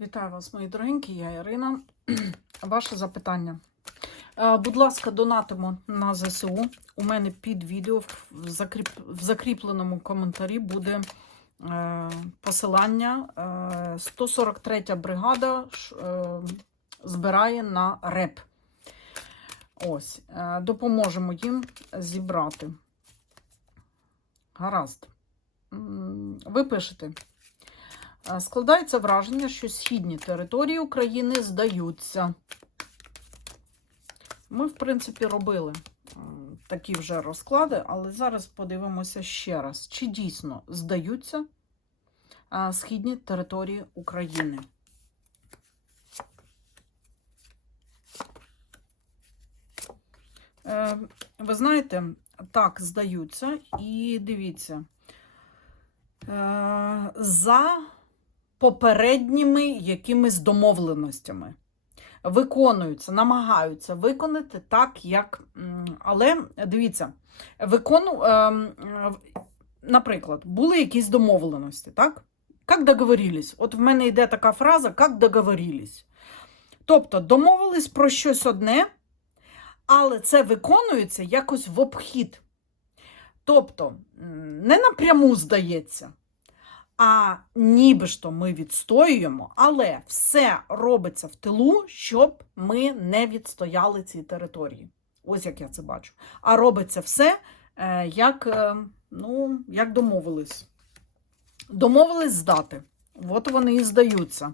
Вітаю вас, мої дорогенькі, я Ірина. Ваше запитання. Е, Будь ласка, донатимо на ЗСУ. У мене під відео в, закріп... в закріпленому коментарі буде е, посилання. Е, 143 бригада ш- е, збирає на РЕП. Ось, допоможемо їм зібрати. Гаразд. Ви пишете. Е, Складається враження, що східні території України здаються. Ми, в принципі, робили такі вже розклади, але зараз подивимося ще раз, чи дійсно здаються східні території України. Е, Ви знаєте, так, здаються, і дивіться, е, за попередніми якимись домовленостями. Виконуються, намагаються виконати так, як. Але дивіться, викону, ем, наприклад, були якісь домовленості, так? Як договорились? От в мене йде така фраза, як договорились. Тобто домовились про щось одне, але це виконується якось в обхід. Тобто, не напряму здається, а ніби ж то ми відстоюємо, але все робиться в тилу, щоб ми не відстояли ці території. Ось як я це бачу. А робиться все, е, як, е, ну, як домовились. Домовились здати. От вони і здаються.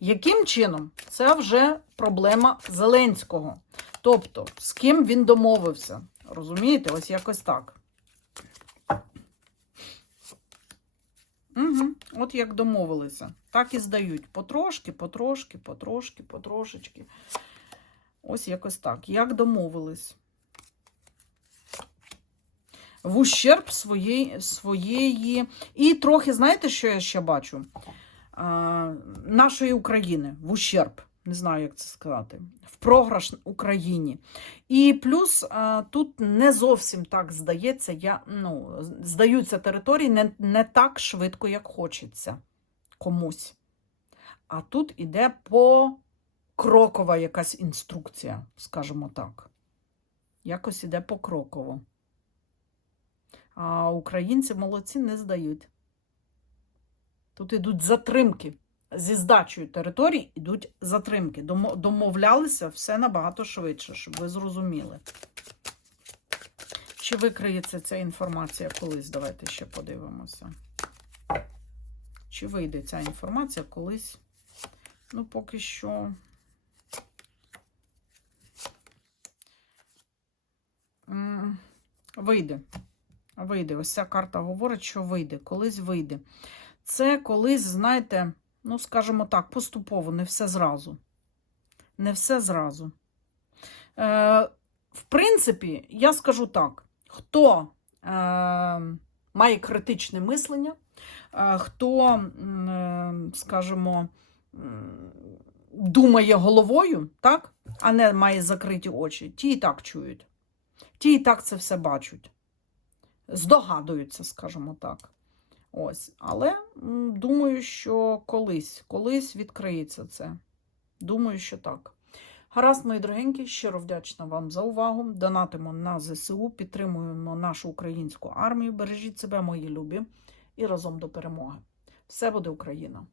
Яким чином? Це вже проблема Зеленського. Тобто, з ким він домовився. Розумієте? Ось якось так. Угу. От як домовилися. Так і здають. Потрошки, потрошки, потрошки, потрошечки. Ось якось так. Як домовились. В ущерб своєї, своєї. І трохи, знаєте, що я ще бачу? А, нашої України в ущерб. Не знаю, як це сказати. В програш Україні. І плюс тут не зовсім так здається, я, ну, здаються території не, не так швидко, як хочеться комусь. А тут іде покрокова якась інструкція, скажімо так. Якось іде покроково. А українці молодці не здають. Тут ідуть затримки. Зі здачею територій ідуть затримки. Домовлялися все набагато швидше, щоб ви зрозуміли. Чи викриється ця інформація колись? Давайте ще подивимося. Чи вийде ця інформація колись? Ну, поки що. Вийде. Вийде. Ось ця карта говорить, що вийде. Колись вийде. Це колись, знаєте, ну, скажімо так, поступово, не все зразу. Не все зразу. Е, в принципі, я скажу так: хто е, має критичне мислення, е, хто, е, скажімо, думає головою, так, а не має закриті очі, ті і так чують. Ті і так це все бачать. Здогадуються, скажімо так. Ось. Але думаю, що колись, колись відкриється це. Думаю, що так. Гаразд, мої дорогенькі, щиро вдячна вам за увагу. Донатимо на ЗСУ, підтримуємо нашу українську армію. Бережіть себе, мої любі, і разом до перемоги. Все буде Україна!